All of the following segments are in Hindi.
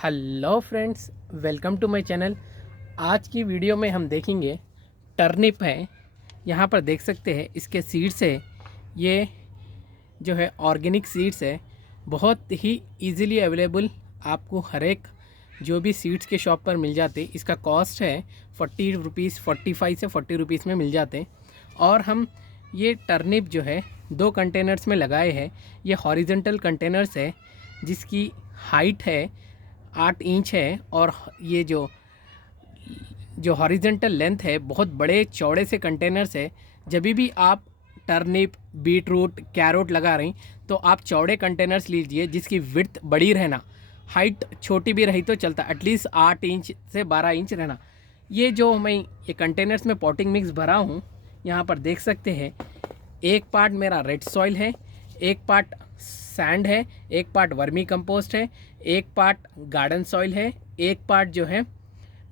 Hello friends, welcome to my channel. आज की वीडियो में हम देखेंगे टर्निप है। यहाँ पर देख सकते हैं इसके सीड्स है। ये जो है ऑर्गेनिक सीड्स है, बहुत ही इजीली अवेलेबल आपको हर एक जो भी सीड्स के शॉप पर मिल जाते। इसका कॉस्ट है 40 रुपीज़, 45 से 40 रुपीज़ में मिल जाते। और हम ये टर्निप जो है 2 कंटेनर्स में लगाए हैं। ये हॉरिजेंटल कंटेनर्स है जिसकी हाइट है 8 इंच है, और ये जो हॉरिजेंटल लेंथ है बहुत बड़े चौड़े से कंटेनर्स है। जब भी आप टर्निप, बीट रूट, कैरोट लगा रही तो आप चौड़े कंटेनर्स लीजिए जिसकी विड्थ बड़ी रहना, हाइट छोटी भी रही तो चलता, एटलीस्ट 8 इंच से 12 इंच रहना। ये जो मैं ये कंटेनर्स में पॉटिंग मिक्स भरा हूँ, यहाँ पर देख सकते हैं एक पार्ट मेरा रेड सॉइल है, एक पार्ट सैंड है, एक पार्ट वर्मी कंपोस्ट है, एक पार्ट गार्डन सॉइल है, एक पार्ट जो है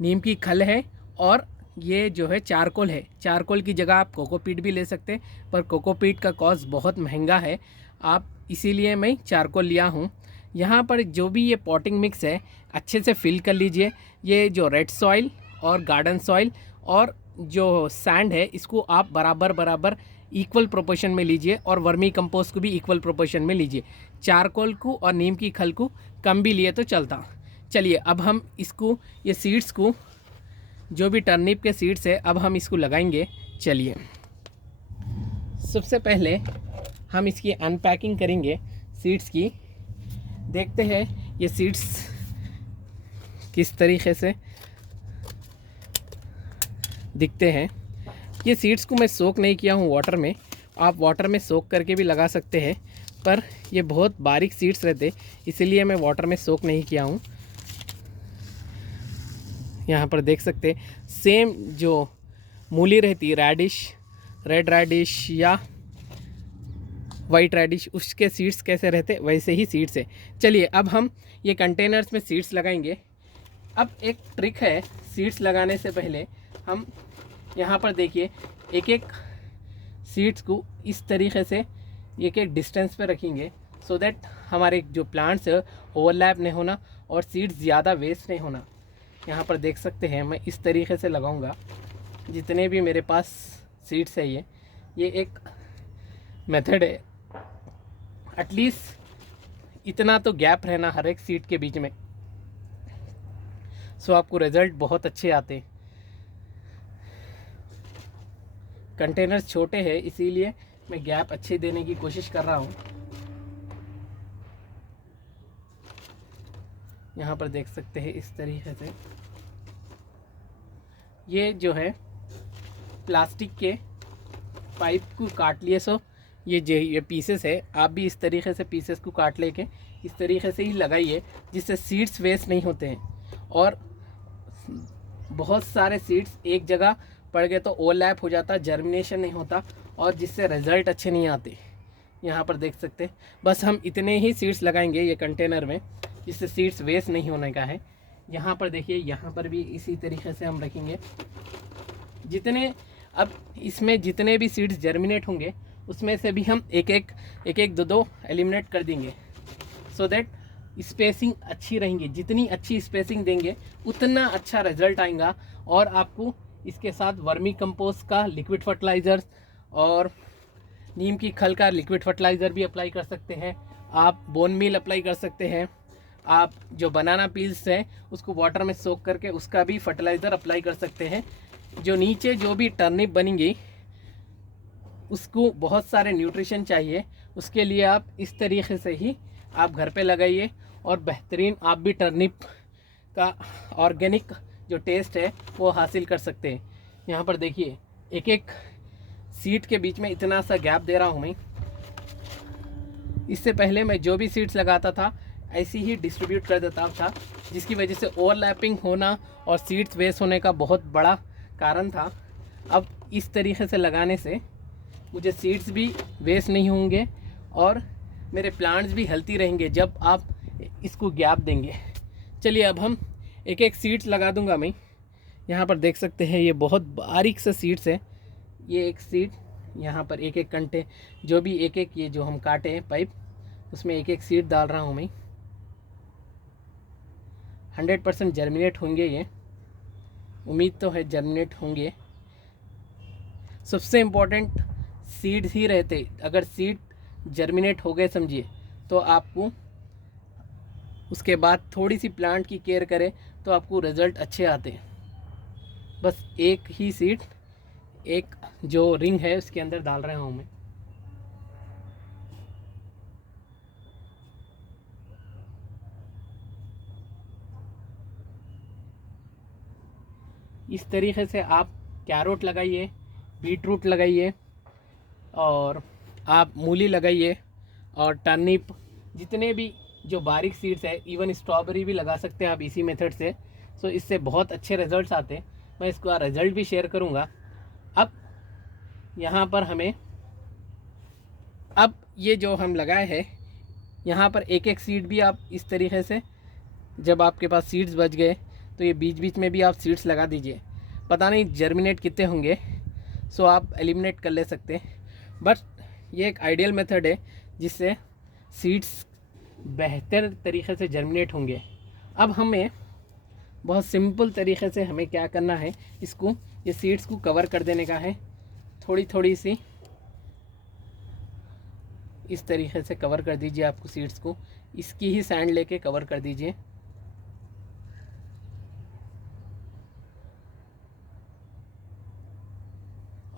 नीम की खल है, और ये जो है चारकोल है। चारकोल की जगह आप कोकोपीट भी ले सकते हैं, पर कोकोपीट का कॉस्ट बहुत महंगा है, आप इसीलिए मैं चारकोल लिया हूँ। यहाँ पर जो भी ये पॉटिंग मिक्स है अच्छे से फिल कर लीजिए। ये जो रेड सॉइल और गार्डन सॉइल और जो सैंड है इसको आप बराबर बराबर इक्वल प्रोपोर्शन में लीजिए, और वर्मी कंपोस्ट को भी इक्वल प्रोपोर्शन में लीजिए। चारकोल को और नीम की खल को कम भी लिए तो चलता। चलिए अब हम इसको, ये सीड्स को, जो भी टर्निप के सीड्स है, अब हम इसको लगाएंगे। चलिए सबसे पहले हम इसकी अनपैकिंग करेंगे सीड्स की। देखते हैं ये सीड्स किस तरीके से दिखते हैं। ये सीड्स को मैं सोक नहीं किया हूँ वाटर में, आप वाटर में सोक करके भी लगा सकते हैं, पर ये बहुत बारीक सीड्स रहते इसलिए मैं वाटर में सोक नहीं किया हूँ। यहाँ पर देख सकते सेम जो मूली रहती, रेडिश, रेड रेडिश या वाइट रेडिश, उसके सीड्स कैसे रहते वैसे ही सीड्स है। चलिए अब हम ये कंटेनर्स में सीड्स लगाएंगे। अब एक ट्रिक है सीड्स लगाने से पहले, हम यहाँ पर देखिए एक एक सीड्स को इस तरीके से एक एक डिस्टेंस पे रखेंगे, सो दैट हमारे जो प्लांट्स है ओवरलैप नहीं होना और सीड्स ज़्यादा वेस्ट नहीं होना। यहाँ पर देख सकते हैं मैं इस तरीके से लगाऊंगा जितने भी मेरे पास सीड्स है। ये एक मेथड है, एटलीस्ट इतना तो गैप रहना हर एक सीड के बीच में, सो आपको रिज़ल्ट बहुत अच्छे आते। कंटेनर्स छोटे हैं इसीलिए मैं गैप अच्छे देने की कोशिश कर रहा हूँ। यहाँ पर देख सकते हैं इस तरीके से। ये जो है प्लास्टिक के पाइप को काट लिए, सो ये पीसेस है, आप भी इस तरीके से पीसेस को काट लेके इस तरीके से ही लगाइए जिससे सीड्स वेस्ट नहीं होते हैं। और बहुत सारे सीड्स एक जगह पड़ गए तो ओवरलैप हो जाता, जर्मिनेशन नहीं होता और जिससे रिज़ल्ट अच्छे नहीं आते। यहाँ पर देख सकते हैं बस हम इतने ही सीड्स लगाएंगे ये कंटेनर में जिससे सीड्स वेस्ट नहीं होने का है। यहाँ पर देखिए, यहाँ पर भी इसी तरीके से हम रखेंगे। जितने अब इसमें जितने भी सीड्स जर्मिनेट होंगे उसमें से भी हम एक एक दो एलिमिनेट कर देंगे, सो दैट स्पेसिंग अच्छी रहेंगी। जितनी अच्छी स्पेसिंग देंगे उतना अच्छा रिजल्ट आएगा। और आपको इसके साथ वर्मी कंपोस्ट का लिक्विड फर्टिलाइज़र और नीम की खल का लिक्विड फर्टिलाइज़र भी अप्लाई कर सकते हैं। आप बोन मील अप्लाई कर सकते हैं। आप जो बनाना पील्स है उसको वाटर में सोक करके उसका भी फर्टिलाइज़र अप्लाई कर सकते हैं। जो नीचे जो भी टर्निप बनेंगी उसको बहुत सारे न्यूट्रिशन चाहिए, उसके लिए आप इस तरीके से ही आप घर पे लगाइए और बेहतरीन आप भी टर्निप का ऑर्गेनिक जो टेस्ट है वो हासिल कर सकते हैं। यहाँ पर देखिए एक एक सीड के बीच में इतना सा गैप दे रहा हूँ मैं। इससे पहले मैं जो भी सीड्स लगाता था ऐसे ही डिस्ट्रीब्यूट कर देता था, जिसकी वजह से ओवरलैपिंग होना और सीड्स वेस्ट होने का बहुत बड़ा कारण था। अब इस तरीके से लगाने से मुझे सीड्स भी वेस्ट नहीं होंगे और मेरे प्लांट्स भी हेल्थी रहेंगे जब आप इसको गैप देंगे। चलिए अब हम एक एक सीड्स लगा दूंगा मैं। यहाँ पर देख सकते हैं ये बहुत बारीक सा सीड्स है। ये एक सीड, यहाँ पर एक एक कंटे जो भी एक एक ये जो हम काटे हैं पाइप उसमें एक एक सीड डाल रहा हूँ मैं। 100% जर्मिनेट होंगे, ये उम्मीद तो है जर्मिनेट होंगे। सबसे इम्पोर्टेंट सीड्स ही रहते, अगर सीड जर्मिनेट हो गए समझिए, तो आपको उसके बाद थोड़ी सी प्लांट की केयर करें तो आपको रिज़ल्ट अच्छे आते हैं। बस एक ही सीड, एक जो रिंग है उसके अंदर डाल रहा हूँ मैं। इस तरीके से आप कैरोट लगाइए, बीट रूट लगाइए, और आप मूली लगाइए, और टर्निप, जितने भी जो बारीक सीड्स है, इवन स्ट्रॉबेरी भी लगा सकते हैं आप इसी मेथड से। सो इससे बहुत अच्छे रिजल्ट्स आते हैं। मैं इसका रिज़ल्ट भी शेयर करूँगा। अब यहाँ पर हमें, अब ये जो हम लगाए हैं यहाँ पर एक एक सीड भी आप इस तरीके से, जब आपके पास सीड्स बच गए तो ये बीच बीच में भी आप सीड्स लगा दीजिए। पता नहीं जर्मिनेट कितने होंगे, सो आप एलिमिनेट कर ले सकते हैं, बट ये एक आइडियल मेथड है जिससे सीड्स बेहतर तरीके से जर्मिनेट होंगे। अब हमें बहुत सिंपल तरीके से हमें क्या करना है, इसको, ये सीड्स को कवर कर देने का है। थोड़ी थोड़ी सी इस तरीके से कवर कर दीजिए, आपको सीड्स को इसकी ही सैंड लेके कवर कर दीजिए।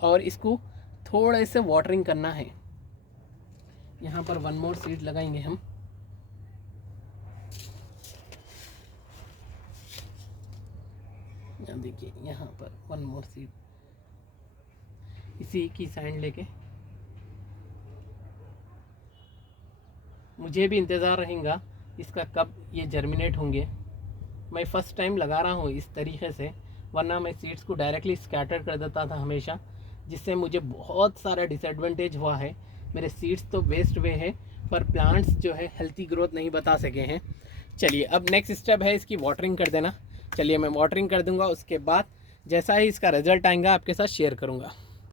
और इसको थोड़ा से वाटरिंग करना है। यहाँ पर वन मोर सीड लगाएंगे हम। यहाँ देखिए, यहाँ पर वन मोर सीड इसी की सैंड लेके। मुझे भी इंतज़ार रहेगा इसका कब ये जर्मिनेट होंगे। मैं फ़र्स्ट टाइम लगा रहा हूँ इस तरीके से, वरना मैं सीड्स को डायरेक्टली स्कैटर कर देता था हमेशा, जिससे मुझे बहुत सारा डिसएडवांटेज हुआ है। मेरे सीड्स तो वेस्ट हुए हैं, पर प्लांट्स जो है हेल्थी ग्रोथ नहीं बता सके हैं। चलिए, अब नेक्स्ट स्टेप है इसकी वाटरिंग कर देना। चलिए मैं वाटरिंग कर दूंगा, उसके बाद जैसा ही इसका रिज़ल्ट आएगा आपके साथ शेयर करूंगा।